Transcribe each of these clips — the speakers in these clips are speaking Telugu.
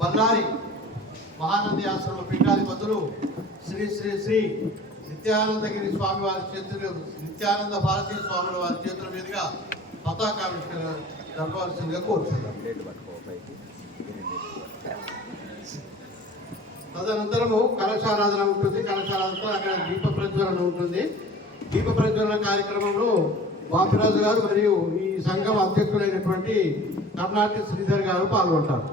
బళ్ళారి మహానంది ఆశ్రమ పీఠాధిపతులు శ్రీ శ్రీ శ్రీ నిత్యానందగిరి స్వామి వారి చేతులు, నిత్యానంద భారతీ స్వాముల వారి చేతుల మీదుగా పతాకావిష్కరణ జరపవలసిందిగా కోరుతున్నాం. తదనంతరము కలశారాధన ఉంటుంది. కలశారాధన అక్కడ దీప ప్రజ్వలన ఉంటుంది. దీప ప్రజ్వలన కార్యక్రమంలో బాపిరాజు గారు మరియు ఈ సంఘం అధ్యక్షుడైనటువంటి కర్ణాటక శ్రీధర్ గారు పాల్గొంటారు.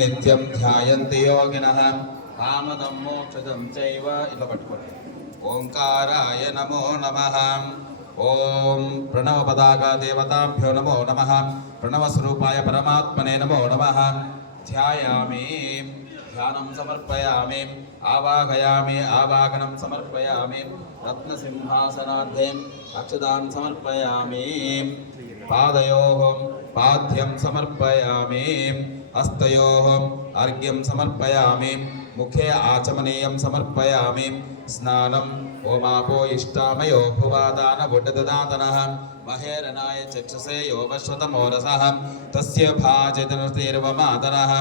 నిత్యం ధ్యాయంతి యోగినః కామదం మోక్షదం చైవ. ఇలా పట్టుకోండి. ఓంకారాయ నమో నమః. ఓం ప్రణవ పతాక దేవతాభ్యో నమో నమః. ప్రణవ స్వరూపాయ పరమాత్మనే నమో నమః. ధ్యాయామి, ధ్యానం సమర్పయామి. ఆవాహయామి, ఆవాహనం సమర్పయామి. రత్నసింహాసనార్థే అక్షదాన్ సమర్పయామి. పాదయోః పాద్యం సమర్పయామి. హస్తయోః అర్ఘ్యం సమర్పయామి. ముఖే ఆచమనీయం సమర్పయామి. స్నానం ఓమాపో ఇష్టామయో భువాదాన బుడ్డదాతనః మహేరణాయ చక్షసే యోగశ్వతమోరసః తస్య భాజితనుతీర్వమాతరః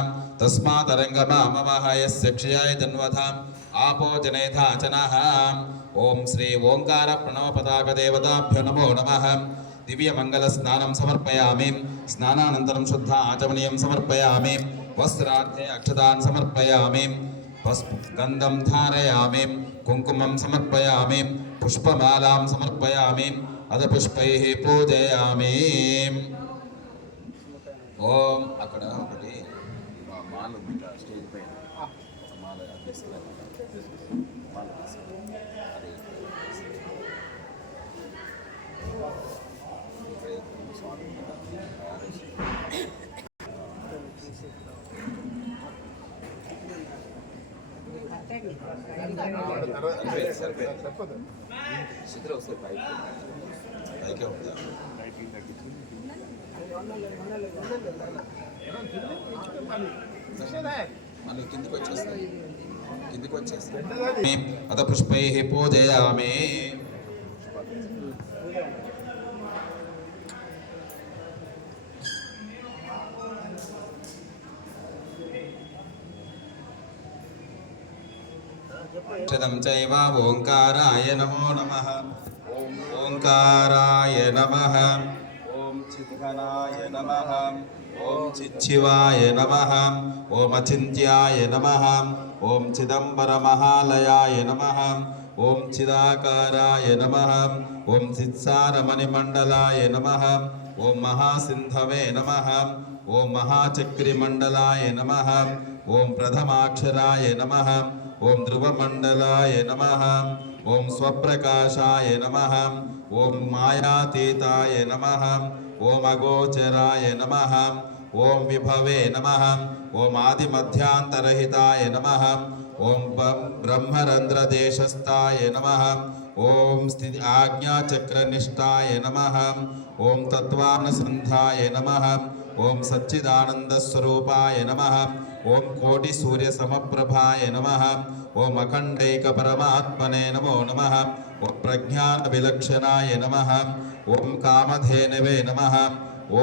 తస్మాతరంగమామవః యస్య క్షయాయ తన్వథాం ఆపో జనేధాచనః. ఓం శ్రీ ఓంకార ప్రణవ పతాక దేవతాభ్యో నమో నమః. దివ్యమంగళ స్నానం సమర్పయామి. స్నానానంతరం శుద్ధ ఆచమనీయం సమర్పయామి. వస్త్రార్థే అక్షతాన్ సమర్పయామి. గంధం ధారయామి. కుంకుమం సమర్పయామి. పుష్పమాలాం సమర్పయామి. అద పుష్పైః పూజయామి. ఓం అక్కడ ఒకటి మాల ఉంది స్టేజ్ పైన మాల శిథిర వస్తే పైకే ఉంటా. మళ్ళీ కిందికి వచ్చేస్తాయి. అత పుష్పైః పూజయామి. అక్షతం చైవ ఓంకారాయ నమో నమః. ఓం ఓంకారాయ నమః. ఓం చిద్ఘనాయ నమః. ఓం చిచ్చివాయ నమః. ఓం అచింత్యాయ నమః. ఓం చిదంబరమహాలయాయ నమః. ఓం చిదాకారాయ నమః. ఓం చిత్సారమణిమండలాయ నమః. ఓం మహాసింధవే నమః. ఓం మహాచక్రిమండలాయ నమః. ఓం ప్రథమాక్షరాయ నమః. ఓం ధ్రువమండలాయ నమః. ఓం స్వప్రకాశాయ నమః. ఓం మాయాతీతాయ నమః. ఓం అగోచరాయ నమః. ఓం విభవే నమః. ఓం ఆదిమధ్యాంతరహితాయ నమః. ఓం బ్రహ్మరంధ్రదేశస్థాయ నమః. ఓం స్థితి ఆజ్ఞాచక్రనిష్టాయ నమః. ఓం తత్వానుసంధాయ నమః. ఓం సచ్చిదానందస్వరూపాయ నమః. ఓం కోటి సూర్య సమప్రభాయ నమః. ఓం అఖండైక పరమాత్మనే నమో నమః. ఓం ప్రజ్ఞాన విలక్షణాయ నమః. ఓం కామధేనవే నమః.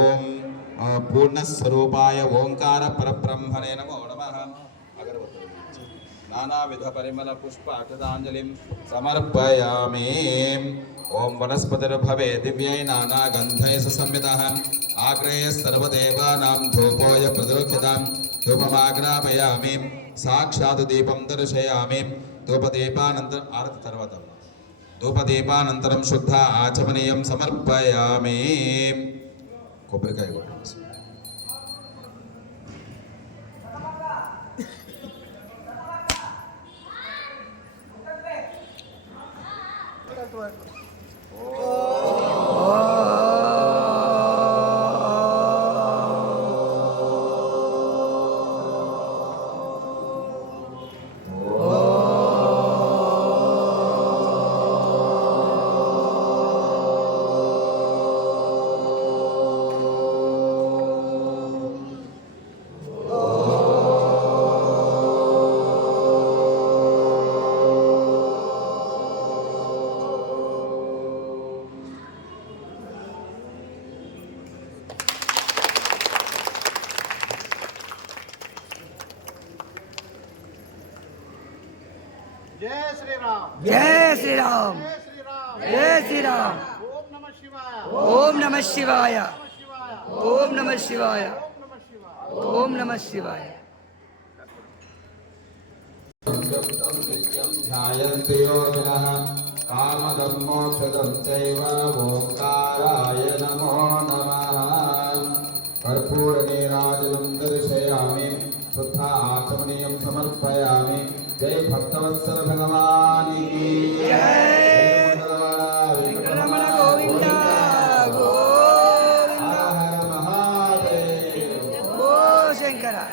ఓం పూర్ణస్వరూపాయ ఓంకార పరబ్రహ్మణే నమో నమః. నానావిధ పరిమళ పుష్ప అక్షతాంజలిం సమర్పయామి. ఓం వనస్పతిర్భవే దివ్యై నానాగంధై సుసంయుతః ఆగ్రేయ సర్వదేవానాం ధూపోయ ప్రదోక్షితాం ధూపమాగ్రాపయామి. సాక్షాత్ దీపం దర్శయామి. ధూపదీపానంతరం ఆరతి తర్వాత ధూపదీపానంతరం శుద్ధ ఆచమనీయం సమర్పయామి. కొబ్బరికాయ కొట్టండి. ఓ జై శ్రీరామ్. జై శ్రీరామ్. జై శ్రీరామ్. జై శ్రీరామ్. ఓం నమః శివాయ. ఓం నమః శివాయ. శివాయ. ఓం నమః శివాయ. ఓం నమః శివాయ. ఓం నమః శివాయ. ध्यायन्ति योगिनः कामदं मोक्षदं चैव ओङ्काराय नमो नमः कर्पूरनीराजनं दर्शयामि शुद्धा आचमनीयं समर्पयामि जय भक्तवत्सल भगवान् की जय वेंकटरमण गोविंद गोविंद हर हर महादेव ओ शंकरा.